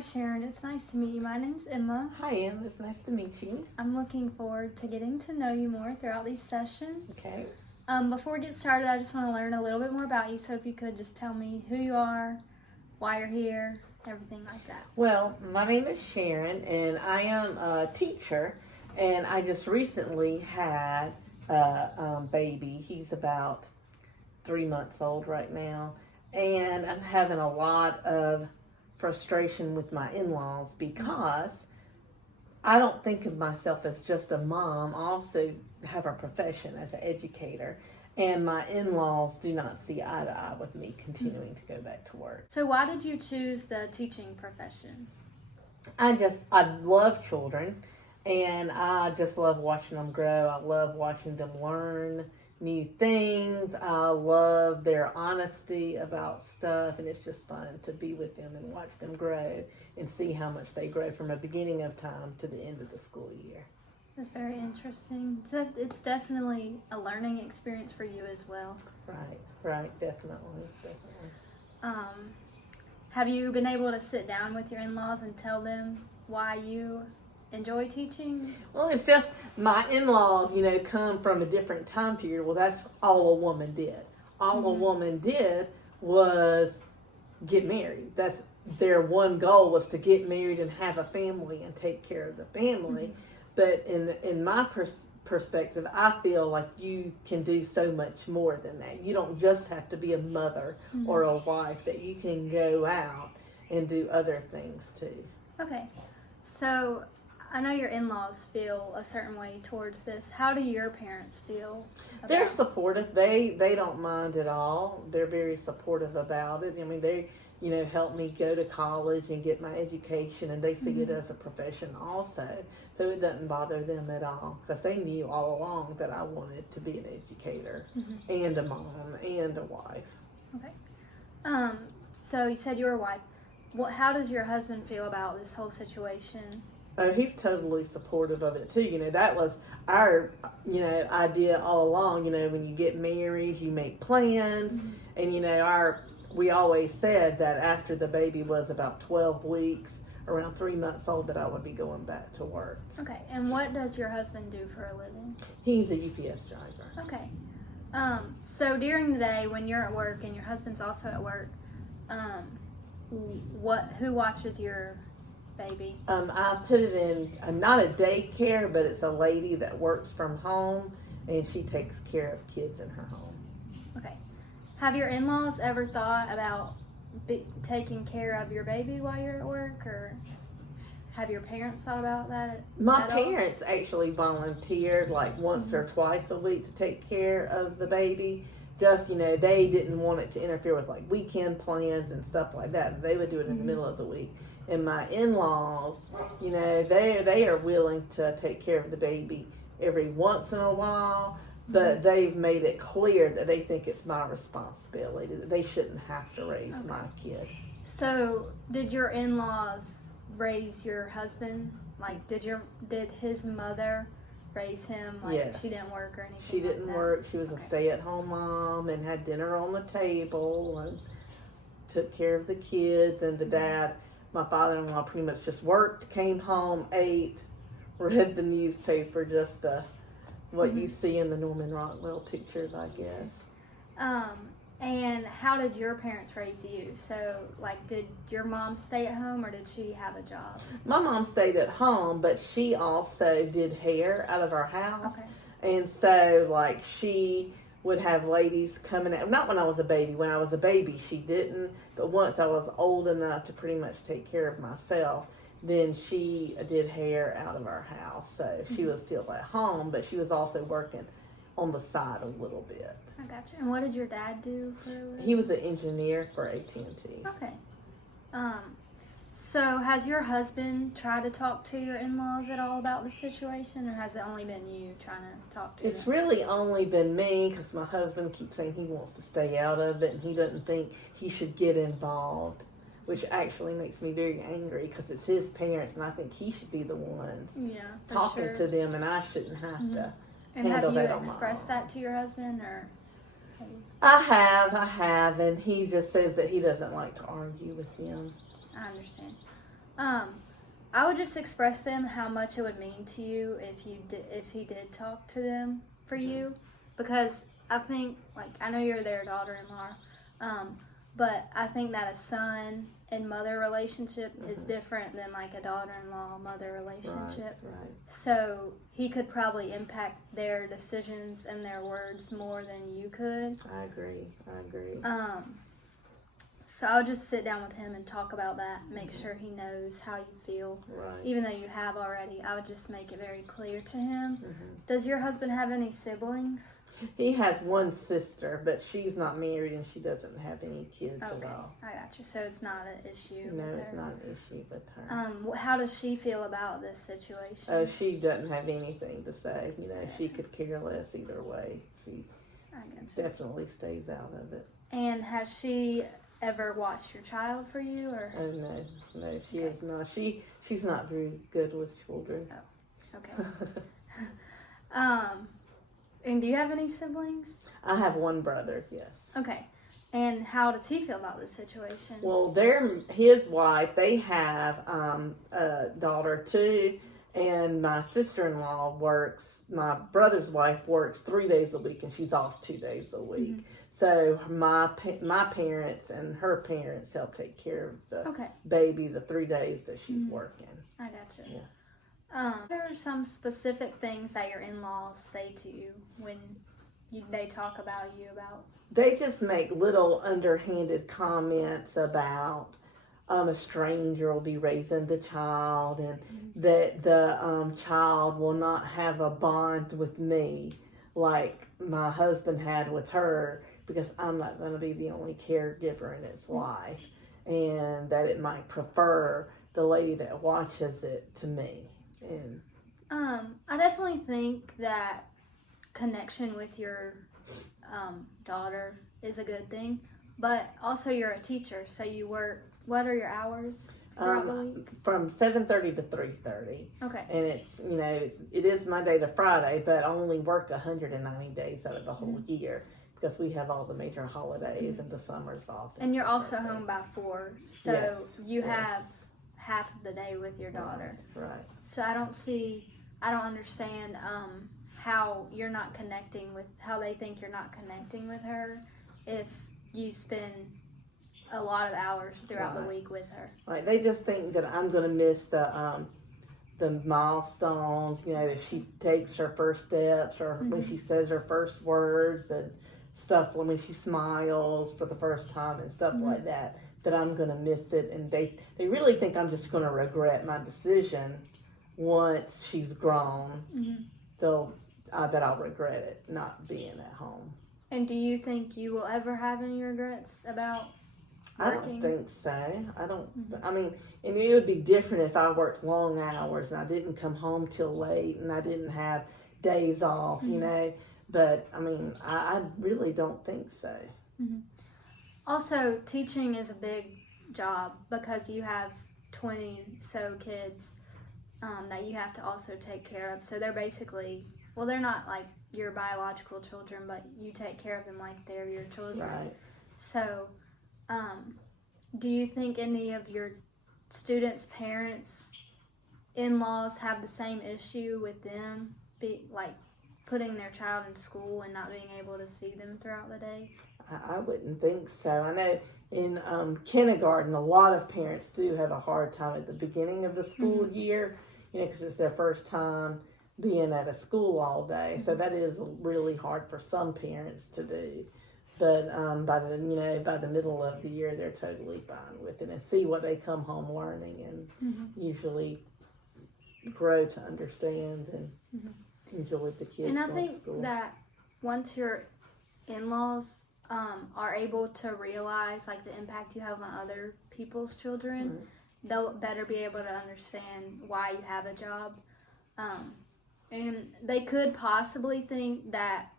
Hi, Sharon. It's nice to meet you. My name's Emma. Hi, Em. It's nice to meet you. I'm looking forward to getting to know you more throughout these sessions. Okay. Before we get started, I just want to learn a little bit more about you. So if you could just tell me who you are, why you're here, everything like that. Well, my name is Sharon, and I am a teacher, and I just recently had a baby. He's about 3 months old right now, and I'm having a lot of frustration with my in-laws because I don't think of myself as just a mom. I also have a profession as an educator, and my in-laws do not see eye to eye with me continuing to go back to work. So why did you choose the teaching profession? I love children, and I just love watching them grow. I love watching them learn new things. I love their honesty about stuff, and it's just fun to be with them and watch them grow and see how much they grow from the beginning of time to the end of the school year. That's very interesting. It's definitely a learning experience for you as well. Right, definitely. Have you been able to sit down with your in-laws and tell them why you enjoy teaching? Well, it's just my in-laws, come from a different time period. Well, that's all a woman did. All a woman did was get married. That's their one goal, was to get married and have a family and take care of the family. But in my perspective, I feel like you can do so much more than that. You don't just have to be a mother or a wife, that you can go out and do other things too. Okay, so I know your in-laws feel a certain way towards this. How do your parents feel about They're supportive. They don't mind at all. They're very supportive about it. I mean, they help me go to college and get my education, and they see it as a profession also. So it doesn't bother them at all, because they knew all along that I wanted to be an educator and a mom and a wife. Okay. So you said you were a wife. How does your husband feel about this whole situation? Oh, he's totally supportive of it too. That was our, idea all along. When you get married, you make plans, and we always said that after the baby was about 12 weeks, around 3 months old, that I would be going back to work. Okay, and what does your husband do for a living? He's a UPS driver. Okay. So during the day when you're at work and your husband's also at work, who watches your baby? I put it in, not a daycare, but it's a lady that works from home, and she takes care of kids in her home. Okay. Have your in-laws ever thought about taking care of your baby while you're at work, or have your parents thought about that? My parents actually volunteered like once or twice a week to take care of the baby. Just, they didn't want it to interfere with like weekend plans and stuff like that. They would do it in the middle of the week. And my in-laws, they are willing to take care of the baby every once in a while, but they've made it clear that they think it's my responsibility, that they shouldn't have to raise my kid. So did your in-laws raise your husband? Like, did his mother raise him? Like, yes. She didn't work or anything? She didn't work. She was a stay-at-home mom and had dinner on the table and took care of the kids. And the dad, my father-in-law, pretty much just worked, came home, ate, read the newspaper, just what you see in the Norman Rockwell pictures, I guess. And how did your parents raise you? So, like, did your mom stay at home, or did she have a job? My mom stayed at home, but she also did hair out of our house. Okay. And so, like, she would have ladies coming out. Not when I was a baby. When I was a baby, she didn't. But once I was old enough to pretty much take care of myself, then she did hair out of our house. So she was still at home, but she was also working on the side a little bit. I gotcha. And what did your dad do for a living? He was the engineer for AT&T. Okay. So has your husband tried to talk to your in-laws at all about the situation, or has it only been you trying to talk to It's them? really only been me, because my husband keeps saying he wants to stay out of it and he doesn't think he should get involved, which actually makes me very angry, because it's his parents and I think he should be the ones talking to them, and I shouldn't have to And handle have you that on my expressed own. that to your husband, or? I have, and he just says that he doesn't like to argue with them. I understand. I would just express to him how much it would mean to you if he did talk to them for you, because I think, like, I know you're their daughter-in-law, but I think that a son and mother relationship is different than like a daughter-in-law mother relationship. Right. So he could probably impact their decisions and their words more than you could. I agree. So I'll just sit down with him and talk about that, make sure he knows how you feel. Right. Even though you have already, I would just make it very clear to him. Mm-hmm. Does your husband have any siblings? He has one sister, but she's not married and she doesn't have any kids Okay, at all. I got you. So it's not an issue. No, with it's her. not an issue with her. How does she feel about this situation? Oh, she doesn't have anything to say. You know, she could care less either way. She I got you. definitely stays out of it. And has she ever watched your child for you, or? Oh no, she is not. She's not very good with children. Okay. And do you have any siblings? I have one brother. Yes. Okay. And how does he feel about this situation? Well, his wife. They have a daughter too, and my sister-in-law works. My brother's wife works 3 days a week, and she's off 2 days a week. Mm-hmm. So my parents and her parents help take care of the baby the 3 days that she's working. I gotcha. Yeah. What are some specific things that your in-laws say to you when they talk about you about? They just make little underhanded comments about a stranger will be raising the child, and that the child will not have a bond with me like my husband had with her, because I'm not going to be the only caregiver in its life, and that it might prefer the lady that watches it to me. And I definitely think that connection with your daughter is a good thing, but also you're a teacher, so you work. What are your hours throughout the week? From 7:30 to 3:30. Okay. And it is Monday to Friday, but I only work 190 days out of the whole year, because we have all the major holidays and the summer's off. And you're stuff also like that. home by 4, so Yes, you yes. have half of the day with your daughter. Right. So I don't understand how you're not connecting with, how they think you're not connecting with her if you spend a lot of hours throughout the week with her. Right. They just think that I'm going to miss the milestones, if she takes her first steps, or when she says her first words and stuff, when she smiles for the first time and stuff like that I'm going to miss it. And they really think I'm just going to regret my decision once she's grown. That I'll regret it not being at home. And do you think you will ever have any regrets about working? I don't think so. I mean, and it would be different if I worked long hours and I didn't come home till late and I didn't have days off, But, I mean, I really don't think so. Also, teaching is a big job because you have 20 so kids that you have to also take care of. So they're basically, well, they're not like your biological children, but you take care of them like they're your children. Right. So, do you think any of your students' parents, in-laws have the same issue with them, putting their child in school and not being able to see them throughout the day? I wouldn't think so. I know in kindergarten, a lot of parents do have a hard time at the beginning of the school year, because it's their first time being at a school all day. So that is really hard for some parents to do. But by the middle of the year, they're totally fine with it and see what they come home learning, and usually grow to understand and enjoy the kids. And I going to think school. that once your in-laws are able to realize like the impact you have on other people's children, they'll better be able to understand why you have a job. And they could possibly think that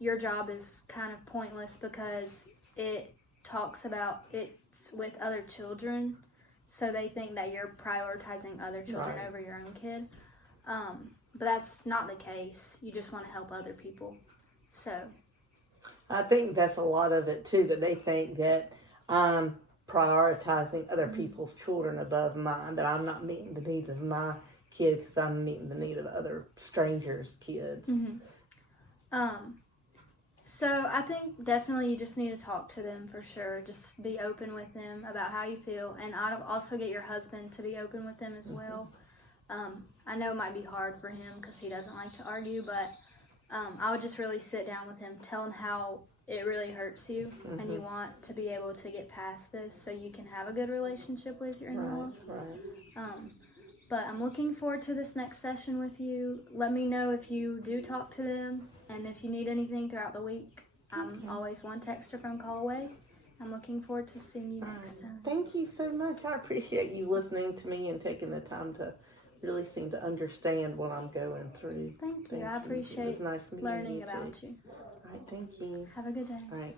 your job is kind of pointless because it talks about it's with other children, so they think that you're prioritizing other children over your own kid. But that's not the case. You just want to help other people. So I think that's a lot of it too, that they think that I'm prioritizing other people's children above mine, that I'm not meeting the needs of my kid because I'm meeting the need of other strangers' kids. So I think definitely you just need to talk to them for sure. Just be open with them about how you feel, and I'd also get your husband to be open with them as well. I know it might be hard for him because he doesn't like to argue, but I would just really sit down with him, tell him how it really hurts you, and you want to be able to get past this so you can have a good relationship with your in-laws. Right. But I'm looking forward to this next session with you. Let me know if you do talk to them, and if you need anything throughout the week. I'm always one text or phone call away. I'm looking forward to seeing you next time. Thank you so much. I appreciate you listening to me and taking the time to really seem to understand what I'm going through. Thank you. I It appreciate was nice meeting learning you about too. you. All right, thank you. Have a good day. All right.